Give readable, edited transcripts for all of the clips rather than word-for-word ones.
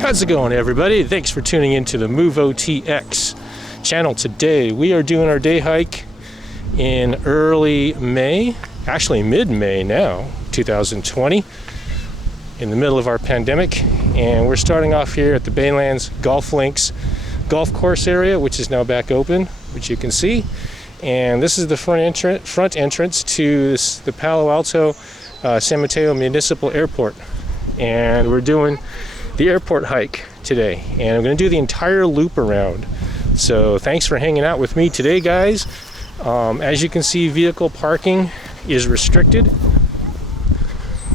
How's it going, everybody? Thanks for tuning in to the Move OTX channel. Today we are doing our day hike in early May, actually mid-May now, 2020, in the middle of our pandemic, and we're starting off here at the Baylin Golf Links golf course area, which is now back open, which you can see. And this is the front entrance to the Palo Alto San Mateo Municipal Airport, and we're doing the airport hike today, and I'm going to do the entire loop around. So thanks for hanging out with me today, guys. As you can see, vehicle parking is restricted,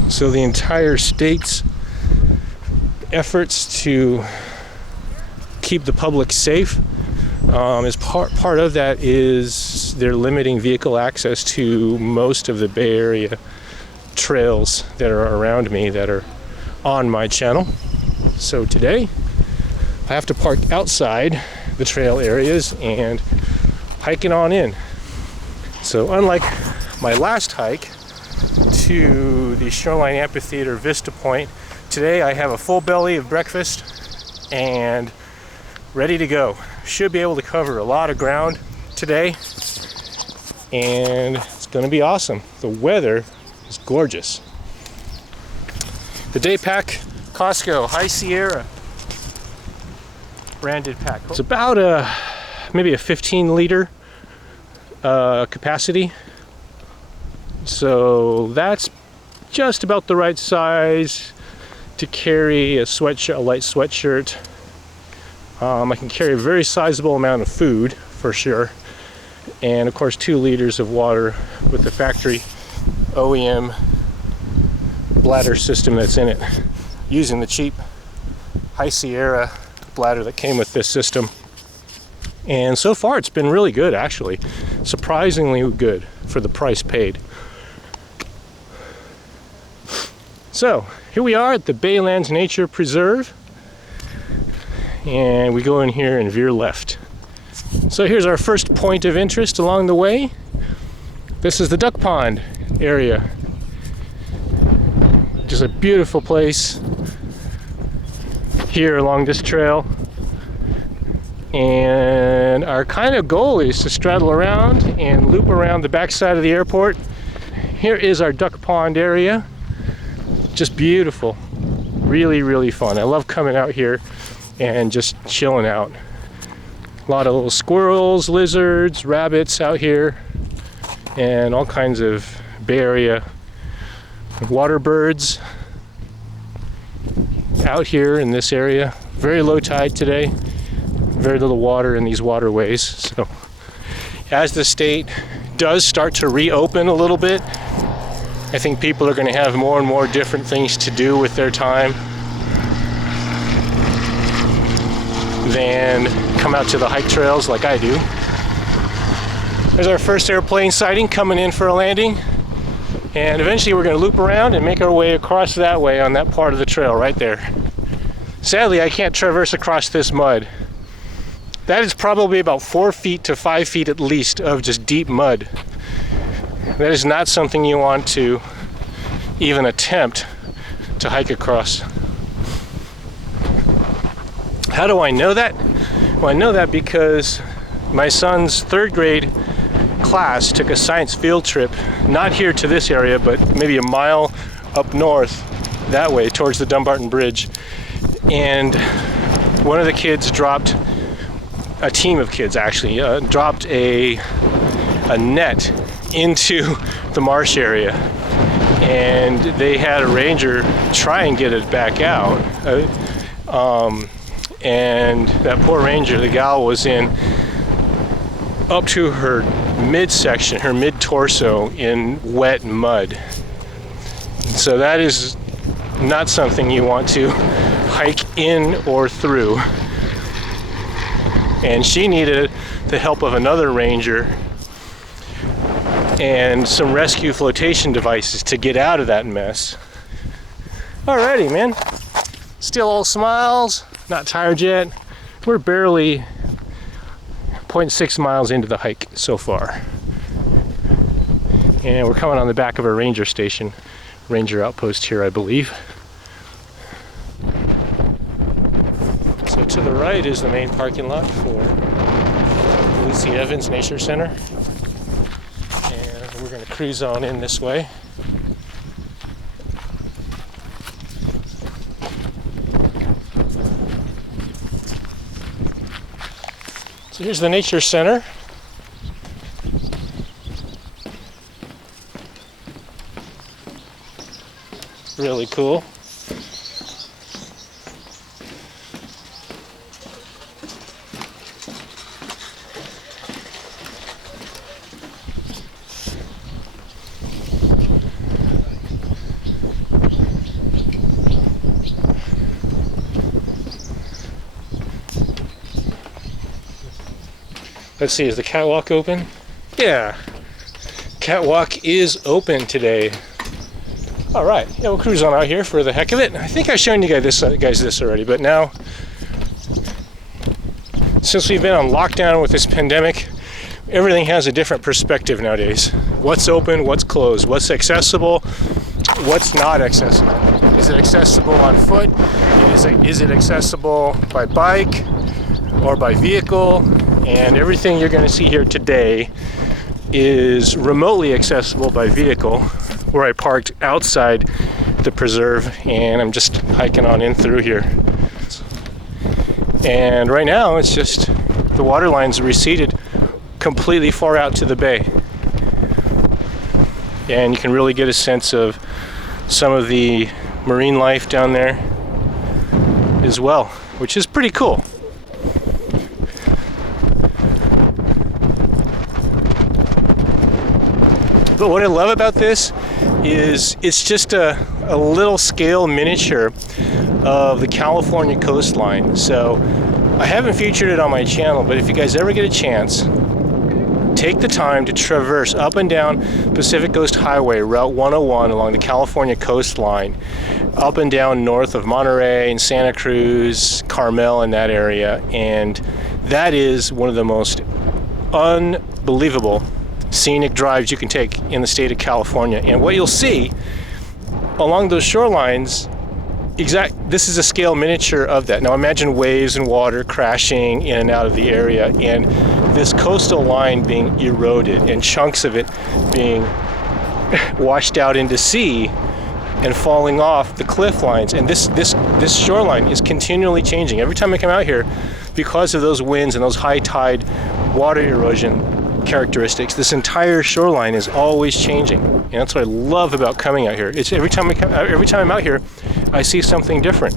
so the entire state's efforts to keep the public safe is part of that is they're limiting vehicle access to most of the Bay Area trails that are around me that are on my channel. So today I have to park outside the trail areas and hiking on in. So unlike my last hike to the Shoreline Amphitheater Vista Point, today I have a full belly of breakfast and ready to go. Should be able to cover a lot of ground today, and it's going to be awesome. The weather is gorgeous. The day pack, Costco High Sierra branded pack. It's about maybe a 15-liter capacity, so that's just about the right size to carry a sweatshirt, a light sweatshirt. I can carry a very sizable amount of food for sure, and of course 2 liters of water with the factory OEM bladder system that's in it, using the cheap High Sierra bladder that came with this system. And so far it's been really good, actually. Surprisingly good for the price paid. So here we are at the Baylin Nature Preserve, and we go in here and veer left. So here's our first point of interest along the way. This is the duck pond area. Just a beautiful place here along this trail, and our kind of goal is to straddle around and loop around the backside of the airport. Here is our duck pond area. Just beautiful, really fun. I love coming out here and just chilling out. A lot of little squirrels, lizards, rabbits out here, and all kinds of Bay Area water birds out here in this area. Very low tide today, very little water in these waterways. So as the state does start to reopen a little bit, I think people are going to have more and more different things to do with their time than come out to the hike trails like I do. There's our first airplane sighting coming in for a landing, and eventually we're going to loop around and make our way across that way on that part of the trail right there. Sadly, I can't traverse across this mud. That is probably about 4 feet to 5 feet at least of just deep mud. That is not something you want to even attempt to hike across. How do I know that? Well, I know that because my son's 3rd grade class took a science field trip, not here to this area, but maybe a mile up north that way towards the Dumbarton Bridge. And one of the kids dropped, a team of kids actually, dropped a net into the marsh area, and they had a ranger try and get it back out. And that poor ranger, the gal, was in up to her midsection, her mid-torso, in wet mud. So that is not something you want to hike in or through. And she needed the help of another ranger and some rescue flotation devices to get out of that mess. Alrighty, man. Still all smiles. Not tired yet. We're barely 0.6 miles into the hike so far. And we're coming on the back of a ranger station, ranger outpost here, I believe. to the right is the main parking lot for Lucy Evans Nature Center. And we're going to cruise on in this way. So here's the Nature Center. Really cool. Let's see, is the catwalk open? Yeah, catwalk is open today. All right, yeah, we'll cruise on out here for the heck of it. I think I've shown you guys this already, but now, since we've been on lockdown with this pandemic, everything has a different perspective nowadays. What's open, what's closed, what's accessible, what's not accessible. Is it accessible on foot? Is it accessible by bike or by vehicle? And everything you're going to see here today is remotely accessible by vehicle, where I parked outside the preserve and I'm just hiking on in through here. And right now it's just the water lines receded completely far out to the bay. And you can really get a sense of some of the marine life down there as well, which is pretty cool. But what I love about this is it's just a little scale miniature of the California coastline. So I haven't featured it on my channel, but if you guys ever get a chance, take the time to traverse up and down Pacific Coast Highway, Route 101 along the California coastline, up and down north of Monterey and Santa Cruz, Carmel, in that area. And that is one of the most unbelievable scenic drives you can take in the state of California. And what you'll see along those shorelines, this is a scale miniature of that. Now imagine waves and water crashing in and out of the area, and this coastal line being eroded and chunks of it being washed out into sea and falling off the cliff lines. And this shoreline is continually changing. Every time I come out here, because of those winds and those high tide water erosion characteristics, this entire shoreline is always changing, and that's what I love about coming out here. It's every time I'm out here, I see something different,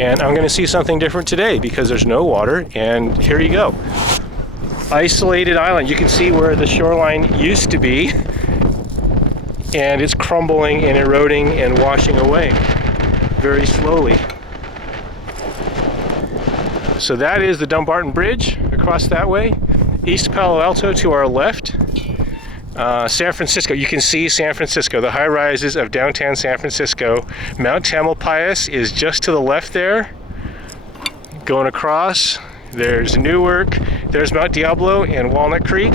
and I'm going to see something different today because there's no water. And here you go, isolated island. You can see where the shoreline used to be, and it's crumbling and eroding and washing away very slowly. So that is the Dumbarton Bridge across that way. East Palo Alto to our left. San Francisco, you can see San Francisco, the high rises of downtown San Francisco. Mount Tamalpais is just to the left there. Going across, there's Newark, there's Mount Diablo and Walnut Creek.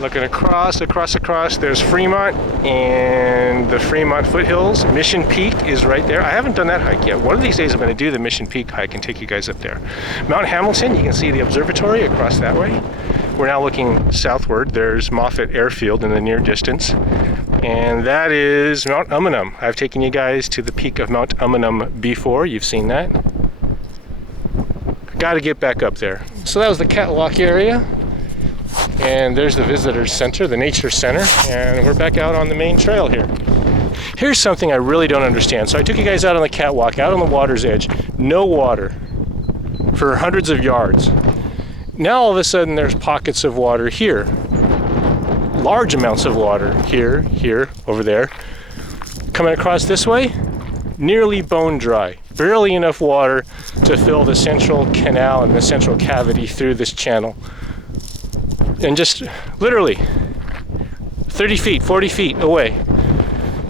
Looking across, there's Fremont and the Fremont foothills. Mission Peak is right there. I haven't done that hike yet. One of these days I'm going to do the Mission Peak hike and take you guys up there. Mount Hamilton, you can see the observatory across that way. We're now looking southward. There's Moffett Airfield in the near distance. And that is Mount Umunhum. I've taken you guys to the peak of Mount Umunhum before. You've seen that. Got to get back up there. So that was the catwalk area. And there's the visitor center, the nature center, and we're back out on the main trail here. Here's something I really don't understand. So I took you guys out on the catwalk, out on the water's edge, no water for hundreds of yards. Now all of a sudden there's pockets of water here, large amounts of water here, over there. Coming across this way, nearly bone dry, barely enough water to fill the central canal and the central cavity through this channel. And just literally 30 feet, 40 feet away,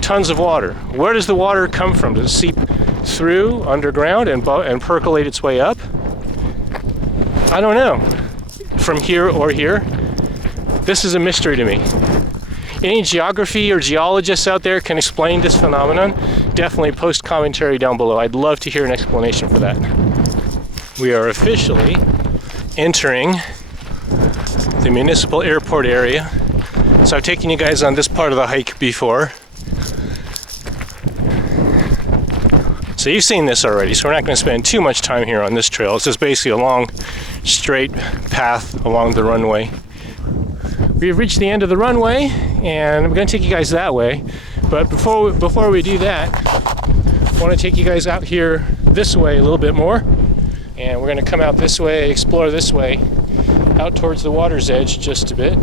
tons of water. Where does the water come from? Does it seep through underground and percolate its way up? I don't know. From here or here? This is a mystery to me. Any geography or geologists out there can explain this phenomenon? Definitely post commentary down below. I'd love to hear an explanation for that. we are officially entering the municipal airport area. So I've taken you guys on this part of the hike before. So you've seen this already, so we're not going to spend too much time here on this trail. It's just basically a long, straight path along the runway. We've reached the end of the runway, and I'm going to take you guys that way. But before we do that, I want to take you guys out here this way a little bit more. And we're going to come out this way, explore this way, out towards the water's edge just a bit.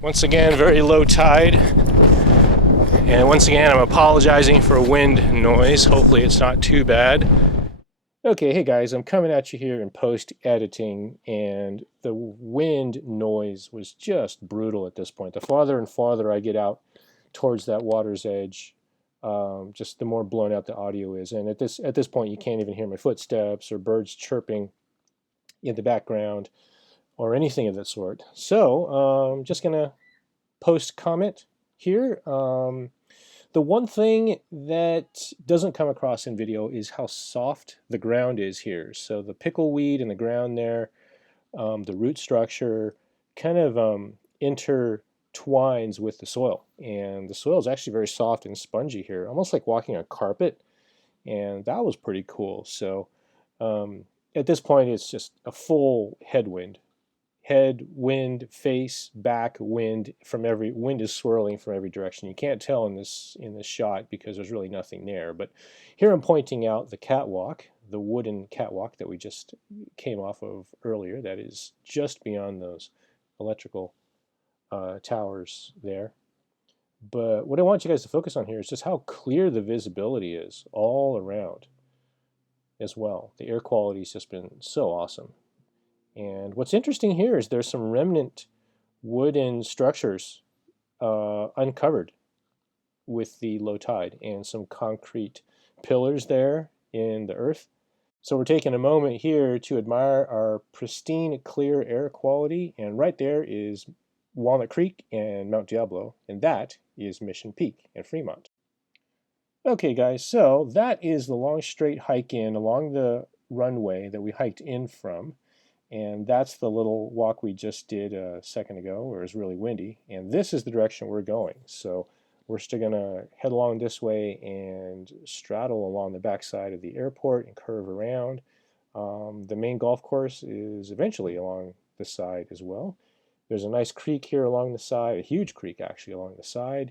Once again, very low tide. And once again, I'm apologizing for wind noise. Hopefully it's not too bad. Okay, hey guys, I'm coming at you here in post-editing, and the wind noise was just brutal at this point. The farther and farther I get out towards that water's edge, just the more blown out the audio is. And at this point, you can't even hear my footsteps or birds chirping in the background or anything of that sort. So I'm just gonna post comment here. The one thing that doesn't come across in video is how soft the ground is here. So the pickleweed in the ground there, the root structure kind of intertwines with the soil. And the soil is actually very soft and spongy here, almost like walking on carpet. And that was pretty cool. So at this point, it's just a full headwind. Head, wind, face, back, wind from every wind is swirling from every direction. You can't tell in this shot because there's really nothing there. But here I'm pointing out the catwalk, the wooden catwalk that we just came off of earlier. That is just beyond those electrical towers there. But what I want you guys to focus on here is just how clear the visibility is all around as well. The air quality has just been so awesome. And what's interesting here is there's some remnant wooden structures uncovered with the low tide, and some concrete pillars there in the earth. So we're taking a moment here to admire our pristine, clear air quality, and right there is Walnut Creek and Mount Diablo, and that is Mission Peak in Fremont. Okay guys, so that is the long straight hike in along the runway that we hiked in from. And that's the little walk we just did a second ago where it was really windy. And this is the direction we're going. So we're still going to head along this way and straddle along the backside of the airport and curve around. The main golf course is eventually along the side as well. There's a nice creek here along the side, a huge creek actually along the side.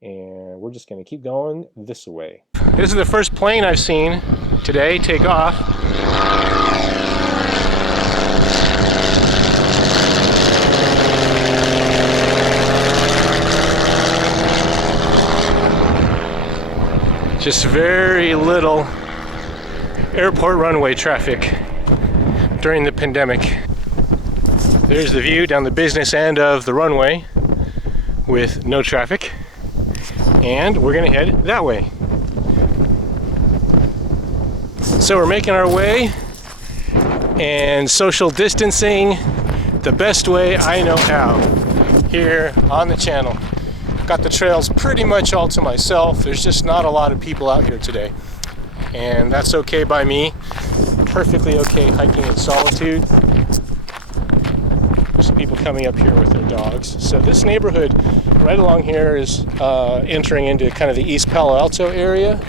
And we're just going to keep going this way. This is the first plane I've seen today take off. Just very little airport runway traffic during the pandemic. There's the view down the business end of the runway with no traffic. And we're gonna head that way. So we're making our way and social distancing the best way I know how here on the channel. Got the trails pretty much all to myself. There's just not a lot of people out here today. And that's okay by me. Perfectly okay hiking in solitude. There's some people coming up here with their dogs. So this neighborhood right along here is entering into kind of the East Palo Alto area.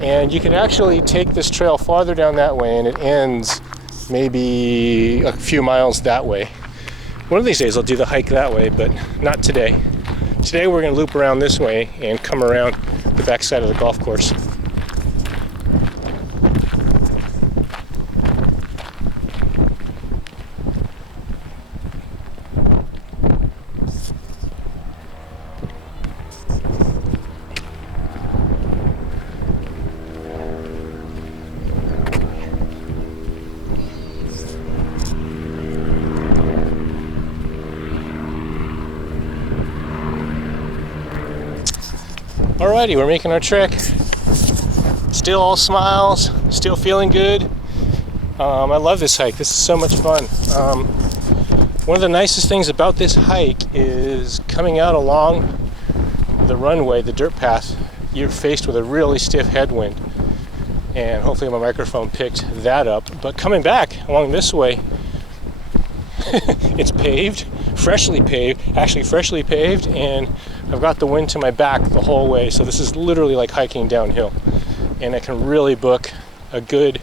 And you can actually take this trail farther down that way, and it ends maybe a few miles that way. One of these days I'll do the hike that way, but not today. Today we're going to loop around this way and come around the backside of the golf course. Alrighty, we're making our trek. Still all smiles, still feeling good. I love this hike. This is so much fun. One of the nicest things about this hike is coming out along the runway, the dirt path. You're faced with a really stiff headwind, and hopefully my microphone picked that up. But coming back along this way, it's paved, freshly paved, and I've got the wind to my back the whole way, so this is literally like hiking downhill. And I can really book a good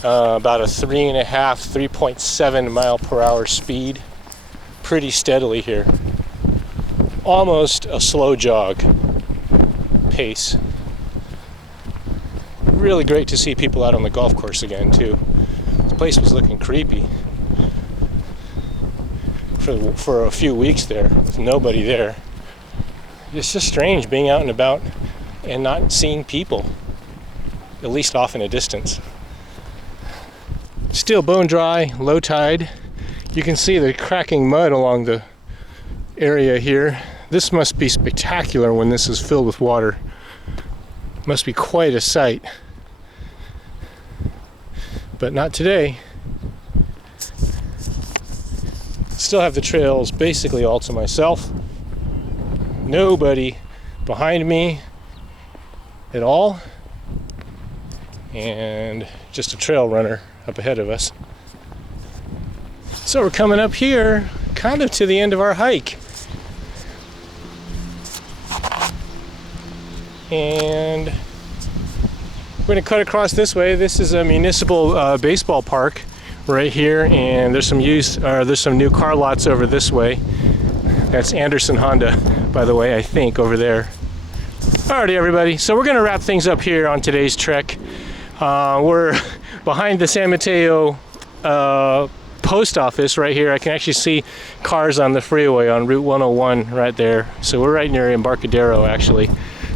about a 3.7 mile per hour speed pretty steadily here. Almost a slow jog pace. Really great to see people out on the golf course again too. This place was looking creepy for a few weeks there with nobody there. It's just strange being out and about and not seeing people, at least off in a distance. Still bone dry, low tide. You can see the cracking mud along the area here. This must be spectacular when this is filled with water. Must be quite a sight. But not today. Still have the trails basically all to myself. Nobody behind me at all. And just a trail runner up ahead of us. So we're coming up here kind of to the end of our hike. And we're going to cut across this way. This is a municipal baseball park right here, and there's some new car lots over this way. That's Anderson Honda, by the way, I think, over there. Alrighty, everybody. So we're going to wrap things up here on today's trek. We're behind the San Mateo post office right here. I can actually see cars on the freeway on Route 101 right there. So we're right near Embarcadero, actually.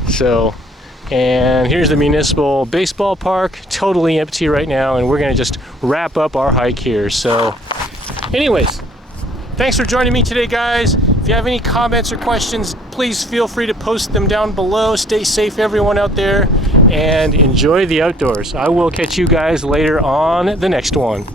So, and here's the municipal baseball park, totally empty right now, and we're going to just wrap up our hike here. So, anyways, thanks for joining me today, guys. If you have any comments or questions, please feel free to post them down below. Stay safe, everyone out there, and enjoy the outdoors. I will catch you guys later on the next one.